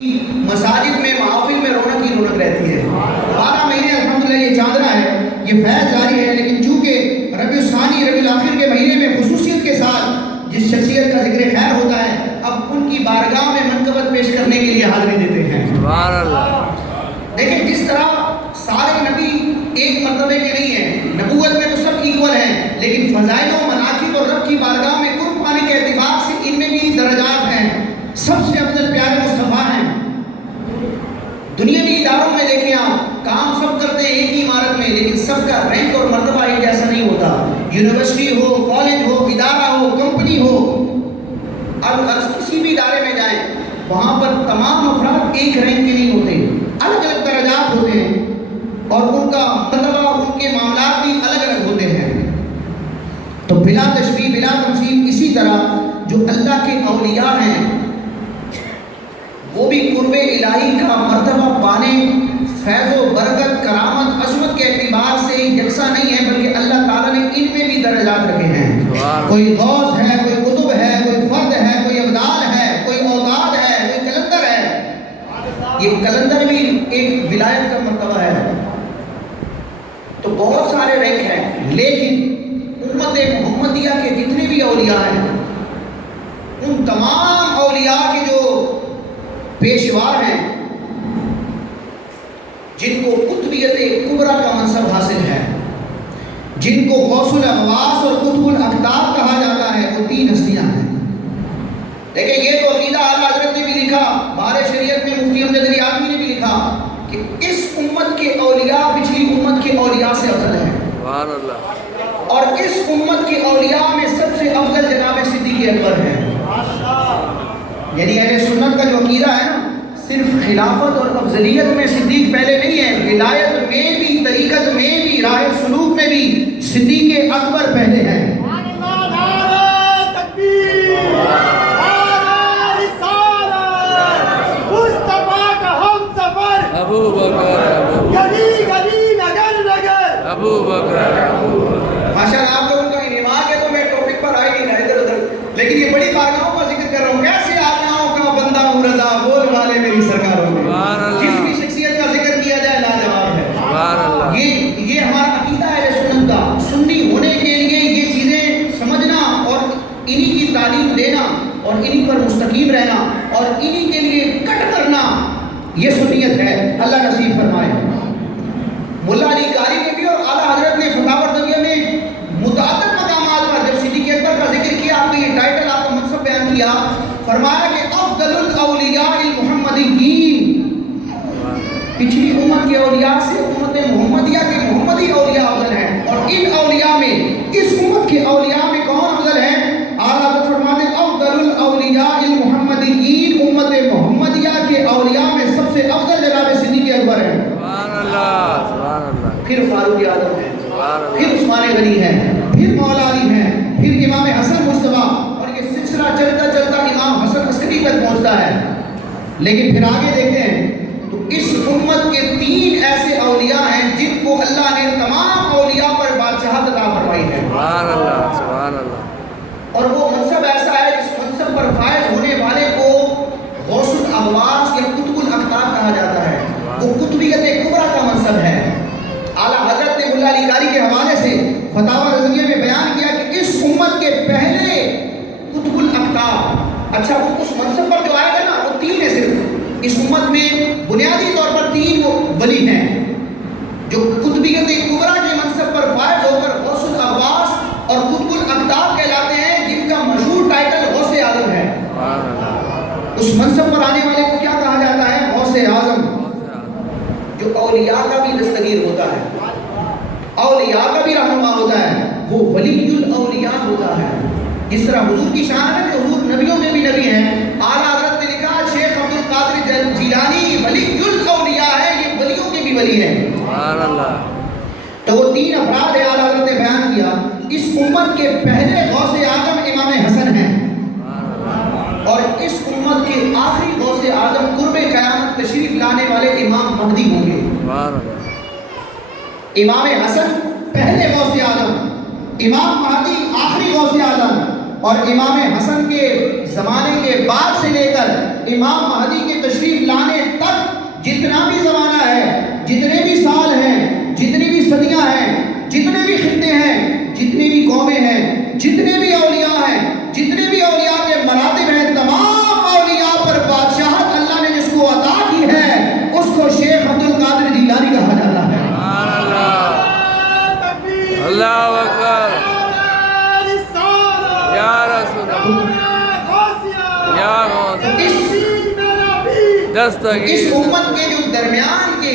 مساجد میں محافل میں رونق ہی رونق رہتی ہے۔ 12 مہینے الحمدللہ یہ چاندنا ہے، یہ فیض جاری ہے، لیکن چونکہ ربیع الثانی ربیع الاخر کے مہینے میں خصوصیت کے ساتھ جس شخصیت کا ذکر خیر ہوتا ہے، اب ان کی بارگاہ میں منقبت پیش کرنے کے لیے حاضری دیتے ہیں۔ سبحان اللہ۔ دیکھیں جس طرح سارے نبی ایک مرتبے کے نہیں ہیں، نبوت میں تو سب ایکول ہیں، لیکن فضائل و مناقب اور رب کی بارگاہ میں قرب پانے کے اعتبار سے ان میں بھی درجات ہیں۔ سب سے افضل پیارے مصطفیٰ ہیں۔ دنیاوی اداروں میں دیکھیں آپ، کام سب کرتے ہیں ایک ہی عمارت میں، لیکن سب کا رینک اور مرتبہ ایک جیسا نہیں ہوتا۔ یونیورسٹی ہو، کالج ہو، ادارہ ہو، کمپنی ہو، اب کسی بھی ادارے میں جائیں، وہاں پر تمام افراد ایک رینک کے نہیں ہوتے، الگ الگ درجات ہوتے ہیں، اور ان کا مرتبہ، ان کے معاملات بھی الگ الگ ہوتے ہیں۔ تو بلا تشبیہ بلا تمثیل اسی طرح جو اللہ کے اولیاء ہیں، وہ بھی قرب الہی کا مرتبہ پانے، فیض و برکت، کرامت، عظمت کے اعتبار سے یکساں نہیں ہے، بلکہ اللہ تعالیٰ نے ان میں بھی درجات رکھے ہیں۔ کوئی غوث ہے، کوئی قطب ہے، کوئی فرد ہے، کوئی ابدال ہے، کوئی اوتاد ہے، کوئی کلندر ہے۔ یہ کلندر بھی ایک ولایت کا مرتبہ ہے۔ تو بہت سارے رینک ہیں، لیکن امت محمدیہ کے جتنے بھی اولیاء ہیں، ان تمام اولیاء کے جو پیشوار ہیں، جن کو قطبیت کبریٰ کا منصب حاصل ہے، جن کو غوث الاغواث اور قطب الاقطاب کہا جاتا ہے، وہ 3 ہستیاں ہیں۔ دیکھیں یہ تو عقیدہ اعلیٰ حضرت نے بھی لکھا، بہار شریعت میں مفتی امجد علی آدمی نے بھی لکھا کہ اس امت کے اولیاء پچھلی امت کے اولیاء سے افضل ہیں۔ سبحان اللہ۔ اور اس امت کے اولیاء میں سب سے افضل جناب صدیق اکبر ہیں۔ یعنی اہل سنت کا جو عقیدہ ہے نا، صرف خلافت اور افضلیت میں صدیق پہلے نہیں ہے، ولایت میں بھی، طریقت میں بھی، راہ سلوک میں بھی صدیق اکبر پہلے ہیں۔ ماشاءاللہ آپ لوگوں کا انعام ہے، تو میں ٹاپک پر آئی نہیں رہا ادھر ادھر، لیکن یہ بڑی بارگاہوں کا ذکر کر رہا ہوں۔ کیسے آقاؤں کا بندہ ہوں رضا، بول والے میری سرکاروں میں، جس بھی شخصیت کا ذکر کیا جائے لاجواب ہے۔ یہ ہمارا عقیدہ ہے سنت کا۔ سنی ہونے کے لیے یہ چیزیں سمجھنا اور انہی کی تعلیم دینا اور انہی پر مستقیم رہنا اور انہی کے لیے کٹ کرنا، یہ سنیت ہے۔ اللہ نصیب فرمائے۔ ملا علی قاری نے بھی اور اعلیٰ حضرت نے فتاوی رضویہ میں متعدد مقامات پر جب صدیق اکبر کا ذکر کیا، آپ نے یہ ٹائٹل، آپ کا منصب بیان کیا، فرمایا کہ افضل الاولیاء المحمدیین، پچھلی امت کے اولیاء سے امت محمدیہ کے محمدی اولیاء افضل ہیں۔ اور ان اولیاء میں، اس امت کے اولیاء میں کون افضل ہے؟ اعلیٰ حضرت فرماتے ہیں افضل الاولیاء المحمدیین، امت محمدیہ کے اولیاء میں سب سے افضل جناب صدیق اکبر ہیں۔ پھر فاروق اعظم ہیں، پھر عثمان غنی ہیں، پھر مولا علی ہیں، پھر امام حسن مصطفیٰ، اور یہ سلسلہ چلتا چلتا امام حسن عسکری تک پہنچتا ہے۔ لیکن پھر آگے دیکھتے ہیں تو اس امت کے 3 ایسے اولیاء ہیں جن کو اللہ نے تمام اولیاء پر بادشاہت عطا فرمائی ہے۔ سبحان اللہ، سبحان اللہ۔ اور وہ منصب ایسا ہے جس منصب پر فائز ہونے والے کو غوث الاغواث یا قطب الاقطاب کہا جاتا ہے۔ وہ قطبیت کبریٰ کا منصب ہے۔ اعلیٰ حضرت نے ملا علی قاری کے حوالے سے فتاوی رضویہ میں بیان کیا کہ اس امت کے پہلے قطب الاقطاب، اچھا وہ اس منصب پر جو آئے گا نا، وہ 3 ہے صرف اس امت میں، بنیادی طور پر 3 وہ ولی ہیں جو قطبیت کبریٰ کے منصب پر فائز ہو کر غوث الاغواث اور قطب الاقطاب کہلاتے ہیں، جن کا مشہور ٹائٹل غوث اعظم ہے۔ اس منصب پر آنے والے کو کیا کہا جاتا ہے؟ غوث اعظم، جو اولیاء کا بھی دستگیر ہوتا ہے، اولیاء کا بھی رہنما ہوتا ہے، وہ ولی الاولیاء ہوتا ہے۔ جس طرح حضور کی شان ہے کہ حضور نبیوں میں بھی نبی ہیں۔ اعلیٰ حضرت نے لکھا شیخ عبد القادر جیلانی ولی الاولیاء ہے، یہ ولیوں کے بھی ولی ہیں۔ سبحان اللہ۔ تو وہ 3 افراد ہیں، اعلیٰ حضرت نے بیان کیا۔ اس امت کے پہلے غوث اعظم امام حسن ہیں، اور اس امت کے آخری غوث اعظم قرب قیامت تشریف لانے والے امام مہدی ہوں گے۔ امام حسن پہلے غوث اعظم، امام مہدی آخری غوث اعظم، اور امام حسن کے زمانے کے بعد سے لے کر امام مہدی کے تشریف لانے تک جتنا بھی زمانہ ہے، جتنے بھی سال ہیں، جتنی بھی صدیاں ہیں، جتنے بھی خطے ہیں، جتنی بھی قومیں ہیں، جتنے بھی اولیاء ہیں، جتنے بھی اولیاء کے مراتب ہیں، تمام اولیاء پر بادشاہت اللہ نے جس کو عطا کی ہے اس کو شیخ عبد القادر جیلانی کہا جاتا ہے۔ اللہ اکبر، یا رسول اللہ، یا غوث دستگیر، اس امت کے جو درمیان کے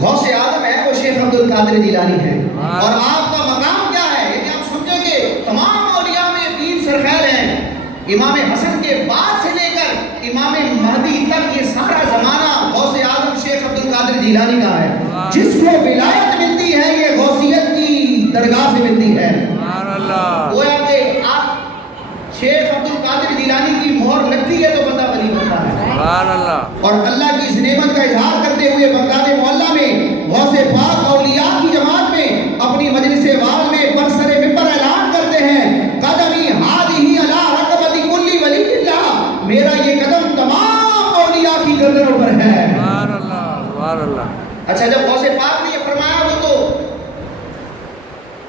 غوث اعظم ہے وہ شیخ عبد القادر جیلانی ہے۔ اور آپ کا مقام کیا ہے؟ یعنی آپ سمجھیں کہ تمام اولیاء میں تین سرخیل ہیں، امام حسن کے بعد سے لے کر امام مہدی تک یہ سارا زمانہ غوث اعظم شیخ عبد القادر جیلانی کا ہے۔ جس کو ولایت ملتی ہے یہ غوثیت کی درگاہ سے ملتی ہے۔ گویا کہ آپ شیخ عبد القادر جیلانی کی مہر لگتی ہے تو بندہ ولی بنتا ہے۔ اور اللہ کی اس نعمت کا اظہار کرتے ہوئے بغداد معلیٰ میں غوث پاک اولیاء کی جماعت میں اپنی مجلس واعظ میں برسر ممبر اعلان کرتے ہیں، قدمی ہادی علی رقبۃ کل ولی اللہ، میرا یہ قدم تمام اولیاء کی گردنوں پر ہے۔ اچھا، جب غوث پاک نے یہ فرمایا وہ تو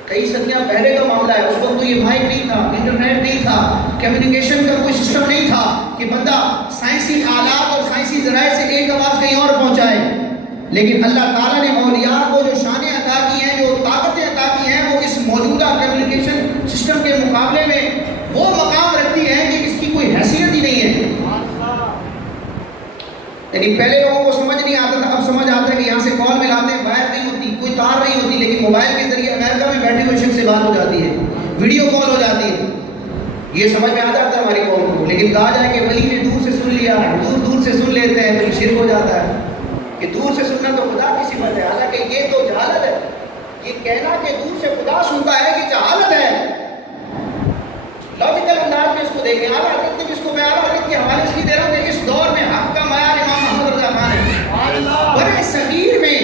کئی صدیاں پہلے کا معاملہ ہے، اس وقت تو یہ مائک نہیں تھا، انٹرنیٹ نہیں تھا، کمیونیکیشن کا کوئی سسٹم نہیں تھا کہ بندہ سائنسی آلات اور سائنسی ذرائع سے ایک آواز کہیں اور پہنچائے۔ لیکن اللہ تعالیٰ نے اولیاء کو جو شانیں عطا کی ہیں، جو طاقتیں عطا کی ہیں، وہ اس موجودہ کمیونیکیشن سسٹم کے مقابلے میں وہ مقام رکھتی ہیں کہ اس کی کوئی حیثیت ہی نہیں ہے۔ یعنی پہلے لوگوں کو سمجھ نہیں آتا تھا، اب سمجھ آتا ہے کہ یہاں سے کال ملاتے ہیں، وائر نہیں ہوتی، کوئی تار نہیں ہوتی، لیکن موبائل کے ذریعے امریکہ میں بیٹھے ہوئے شخص سے بات ہو جاتی ہے، ویڈیو کال ہو جاتی ہے۔ یہ سمجھ میں آ جاتا ہے ہماری قوم کو، لیکن کہا جائے کہ ولی نے دور سے سن لیا، دور سے سن لیتے ہیں تو شرک ہو جاتا ہے کہ دور سے سننا تو خدا کی صفت ہے، حالانکہ یہ تو جہالت ہے۔ یہ کہنا کہ دور سے خدا سنتا ہے کہ جہالت ہے۔ لاجیکل انداز میں اس کو دیکھیں، اعلیٰ حضرت نے اس کو میں اعلیٰ حضرت کے حوالے سے دے رہا ہوں کہ اس دور میں حق کا معیار امام محمد رضا خان ہے۔ بڑے صغیر میں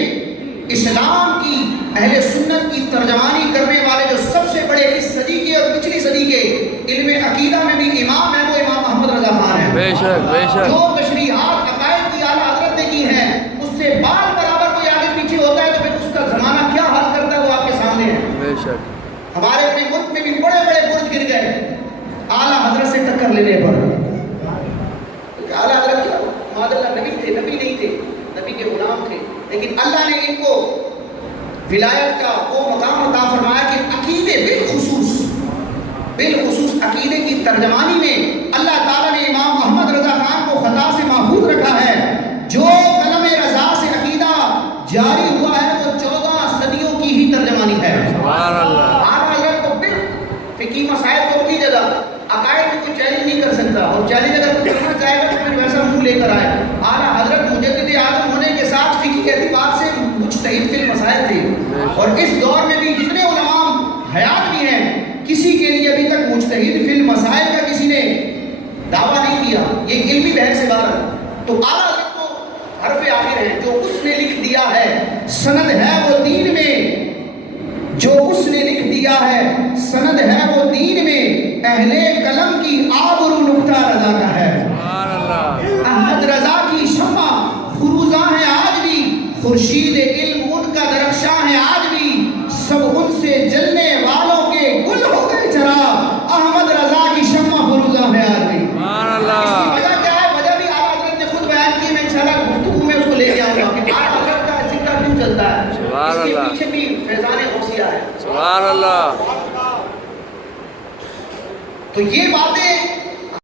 اسلام کی اہل سنت کی ترجمانی کرنے والے جو سب سے بڑے اس صدی کے اور پچھلی صدی کے علم عقیدہ میں بھی امام ہے، وہ امام محمد رضا خان ہے۔ بے شک بے شک، جو تشریحات عقائد کی اعلیٰ حضرت نے کی ہیں اس سے بال برابر کوئی آگے پیچھے ہوتا ہے تو پھر اس کا زمانہ کیا حل کرتا ہے وہ آپ کے سامنے ہے۔ بے شک، ہمارے اپنے ملک میں بھی بڑے بڑے برج گر گئے اعلیٰ حضرت سے ٹکر لینے پر۔ اعلیٰ حضرت کیا معاذ اللہ نبی تھے؟ نبی نہیں تھے، نبی کے غلام تھے، لیکن اللہ نے ان کو ولایت کا وہ مقام عطا فرمایا کہ عقیدے بالخصوص عقیدے کی ترجمانی میں اللہ تعالیٰ نے امام محمد رضا خان کو خطا سے محفوظ رکھا ہے۔ جو قلم رضا سے عقیدہ جاری ہوا ہے وہ 14 صدیوں کی ہی ترجمانی ہے۔ سبحان اللہ۔ اعلیٰ حضرت کو فقہی مسائل کو اپنی جگہ، عقائد میں کوئی چیلنج نہیں کر سکتا، اور چیلنج اگر کوئی کرنا چاہے گا تو پھر ویسا منہ لے کر آئے۔ اعلیٰ حضرت مجدد اعظم ہونے کے ساتھ فقہی کے اعتبار سے مجتہد فی المسائل تھے، اور اس دور میں بھی جتنے علماء حیات بھی ہیں کسی کے لیے ابھی تک مجتہد فی المسائل کا کسی نے دعویٰ نہیں کیا، یہ علمی بحث سے باہر ہے۔ تو اعلیٰ حضرت کو حرف آخر ہے، جو اس نے لکھ دیا ہے سند ہے وہ دین میں، جو اس نے لکھ دیا ہے سند ہے وہ دین میں، اہل قلم کی آبرو نقطہ رضا کا ہے۔ احمد رضا کی شمع فروزاں ہے آج بھی، خورشید علم ان کا درخشاں ہے آج بھی، سب ان سے جلنے والوں کے گل ہو گئے چراغ، احمد رضا کی شمع فروزاں ہے آج بھی۔ اس کی وجہ کیا ہے؟ وجہ بھی اعلیٰ حضرت نے خود بیان کی، میں انشاءاللہ گفتگو میں اس کو لے کے آؤں گا کہ اعلیٰ حضرت کا ذکر کیوں چلتا ہے، اس کے پیچھے بھی فیضان غوثیہ ہے۔ سبحان اللہ۔ تو یہ باتیں